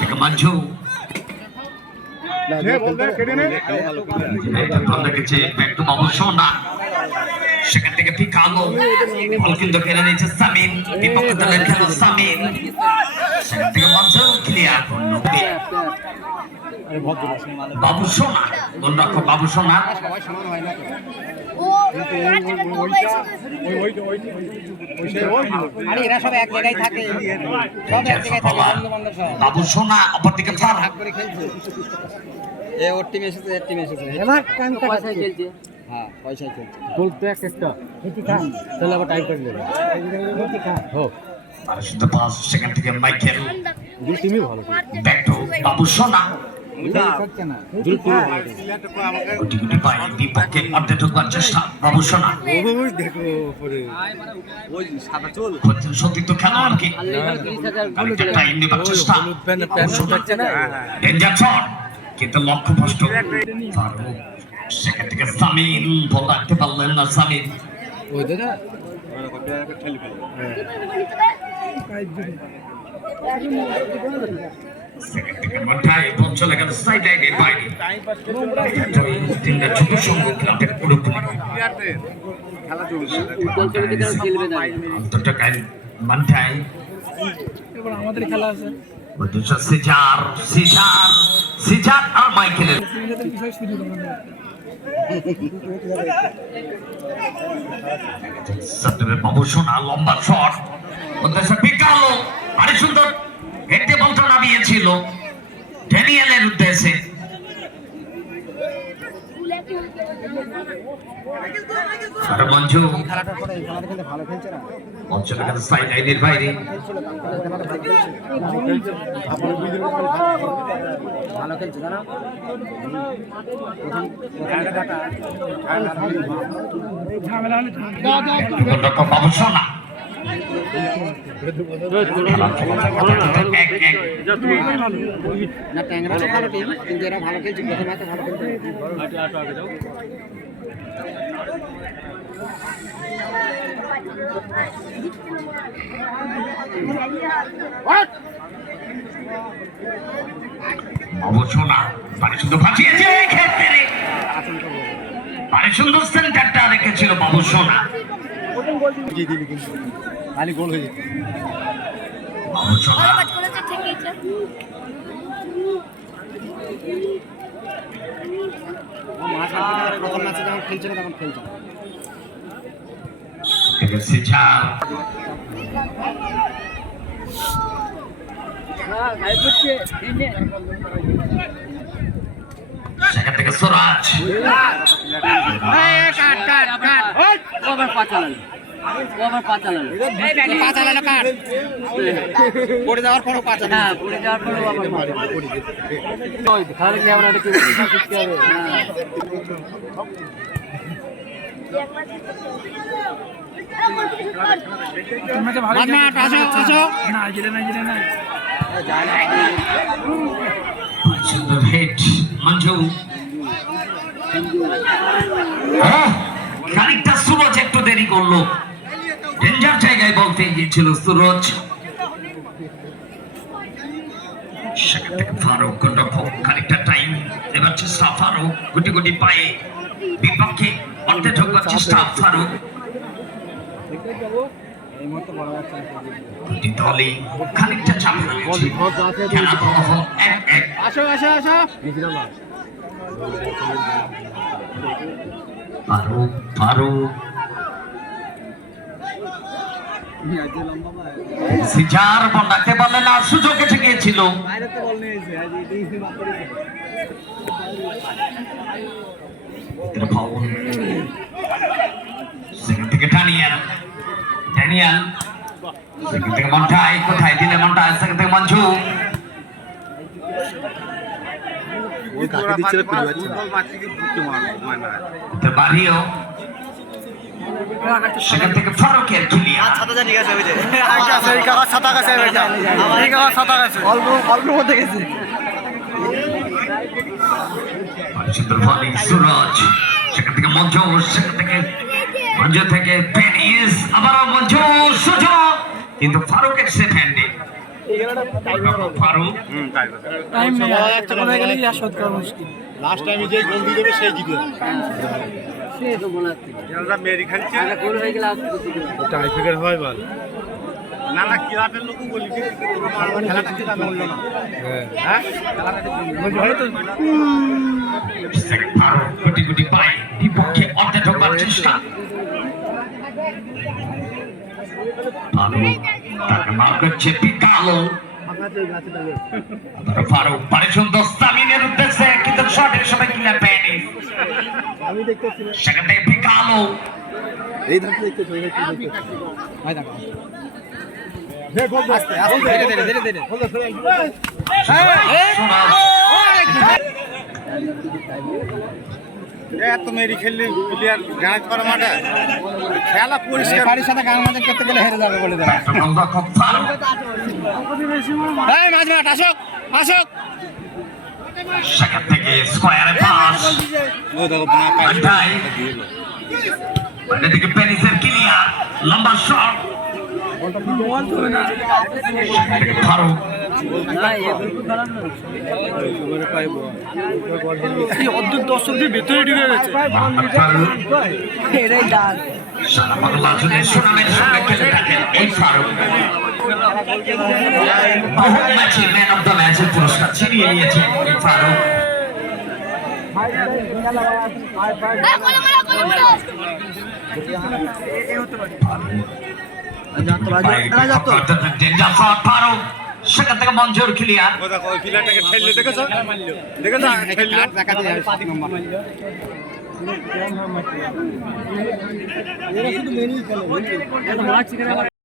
থেকে মঞ্জু একদম অবশ্য না, সেখান থেকে পিকালো বল কিন্তু কেড়ে নিয়েছে সামিন, বিপক্ষ দলের খেলা সামিন, সেখান থেকে মঞ্জু ক্লিয়ার করলো বাবু সোনা, গোলরক্ষক বাবু সোনা। বাবু সোনা অপরদিকে ওর টিম এসেছে, এর টিম এসেছে, পয়সায় খেলছে। হ্যাঁ পয়সায় খেলছে, বলতে একটা তাহলে আবার টাইপ করে দেবে। সেখান থেকে মাইকেল দুই টিমই ভালো, ব্যাক টু বাবু সোনা, বিপক্ষে মধ্যে ঢুকবার চেষ্টা বাবু সোনা। সত্যি তো খেলোয়াড় কি টাইম নেবার চেষ্টা, ডেঞ্জার শট কিন্তু লক্ষ্যভ্রষ্ট। সেখান থেকে সামিন বল রাখতে পারলেন না সামিন, চলে গেল সাইড লাইনের বাইরে। তিনটা ছোট সংখ্যক ক্লাবের পুরোপুরি মানটাই আমাদের খেলা আছে সিজার সিজার সিজার আর মাইকেলের বাবু সোনা লম্বা শট বিকালো, আরে সুন্দর হেঁটে বলটা নামিয়েছিল ড্যানিয়েলের উদ্দেশ্যে। মঞ্জু সাইড লাইনের বাইরে ভালো খেলছে জানো, বাবু সোনা না ট্যাংরা তো ভালো টিম, কিন্তু এরা ভালো খেলছে, প্রথম ম্যাচে ভালো খেলছে। অবসোনা পারে সুন্দর ফাঁসিয়েছে ক্ষেত্রে, পারে সুন্দর সেন্টারটা রেখেছিল বাবু সোনা, খালি গোল হয়ে যেত। বাবু সোনা মাছ যখন ম্যাচে যখন খেলছে না তখন খেলছে না। সেখান থেকে সুরাজ পড়ে যাওয়ার পরও পাঁচ, হ্যাঁ পড়ে যাওয়ার পরও খানিকটা সুরজ একটু দেরি করলো, ডেঞ্জার জায়গায় বলতে গিয়েছিল সুরজ। সেখান থেকে ফারুক খানিকটা টাইম এবার চেষ্টা ফারুক, গুটি গুটি পায়ে বিপক্ষে অর্ধে ঢোকবার চেষ্টা ফারুক। দলে খানিকটা চাপ রয়েছে, খেলা ফলাফল 1-1। আসো আসো আসো, ফারুক ফারুক সিজার বল রাখতে পারলেন না, সুযোগ এসে গিয়েছিল। সেখান থেকে ড্যানিয়েল ড্যানিয়েল, সেখান থেকে মন্টাই, কোথায় দিলে মন্টাই, সেখান থেকে মঞ্জু বাড়িও, সেখান থেকে ফারুকের ক্লিয়ার সুরজ, সেখান থেকে মঞ্জু, সেখান থেকে মঞ্জু থেকে পেনিস, আবারও মঞ্জু সুযোগ, কিন্তু ফারুকের সেফ হ্যান্ডে ফারুক টাইম নেই একটা গোল হয়ে গেলেই আর শোধ করা মুশকিল লাস্ট টাইমে যে গোল দিয়ে দেবে সেই জিতবে সে তো বলার এরা মেরি খেলছে আগে গোল হয়ে গেলে আর টাইফিকার হয় বল না না ক্লাবের লোক বলি খেলা করতে না বললো না হ্যাঁ ভালো তো ফারুক গুটি গুটি পায় বিপক্ষে অর্ধে ঢোকার চেষ্টা ফারুক তাকে মার করছে পিকালো ফারুক পারে সুন্দর সামিনের উদ্দেশ্যে কিন্তু শটের সময় কিনা পেনি আমি দেখতেছি সেখান থেকে পিকালো এই ধাপে দেখতেছি ওই দেখতেছি ভাই দেখো আস্তে আস্তে ধীরে ধীরে ধীরে এত মেরি খেললে প্লেয়ার গাঁজ করা মাঠে খেলা পরিষ্কার বাড়ির সাথে গান মাঝে করতে গেলে হেরে যাবে বলে দেয় এই মাঝ মাঠ আসক আসক সেখান থেকে স্কয়ারে পাস ও দেখো বাঁ আন্টাই থেকে পেনিসের ক্লিয়ার লম্বা শট ফারুক অর্ধেক দর্শক দিয়ে ভেতরে ঢুকে গেছে এটাই ডাল সারা বাংলা জুড়ে সুনামের সঙ্গে খেলে থাকেন এই ফারুক বহু ম্যাচে ম্যান অফ দ্য ম্যাচের পুরস্কার ছিনিয়ে নিয়েছেন এই ফারুক ফারুক সেখান থেকে মঞ্জুর ক্লিয়ার ওই প্লেয়ারটাকে ঠেললে দেখেছো দেখেছো ঠেললে দেখাতে যাবে 7 নম্বর এরা শুধু মেরেই খেলে